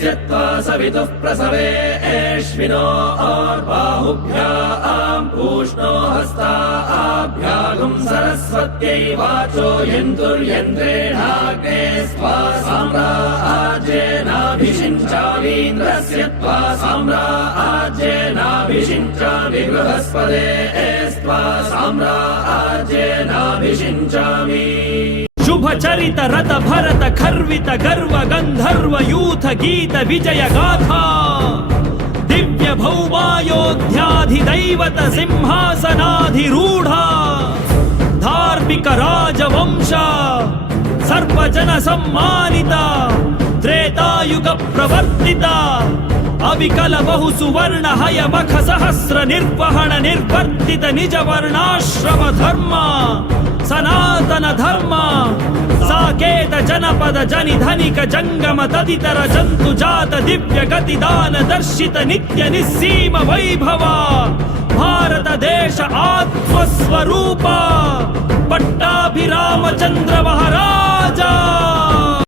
यस्य त्वा सवितुः प्रसवेश्विनो बाहुभ्याम् पूष्णो हस्ताभ्यागुम् सरस्वत्यै वाचो यन्तुर्यन्त्रेणाग्ने स्वा साम्राज्येनाभिषिञ्चामीन्द्रस्य त्वा साम्राज्येनाभिषिञ्चामि बृहस्पते स्त्वा साम्राज्येनाभिषिञ्चामि शुभ चरित रथ भरत खर्वित गर्व गंधर्व यूथ गीत विजय गाथा दिव्य भौमायोध्याधिदैवत सिंहासनाधिरूढ़ा धार्मिक राजवंश सर्वजन सम्मानिता त्रेतायुग प्रवर्तिता अविकल बहु सुवर्ण हय मख सहस्र निर्वहण निर्वर्तित निज वर्णाश्रम धर्म सनातन धर्म साकेत जनपद जनि धनिक जंगम तदितर जंतु जात दिव्य गति दान दर्शित नित्य निस्सीम वैभव भारत देश आत्मस्वरूप पट्टाभिराम चंद्र महाराज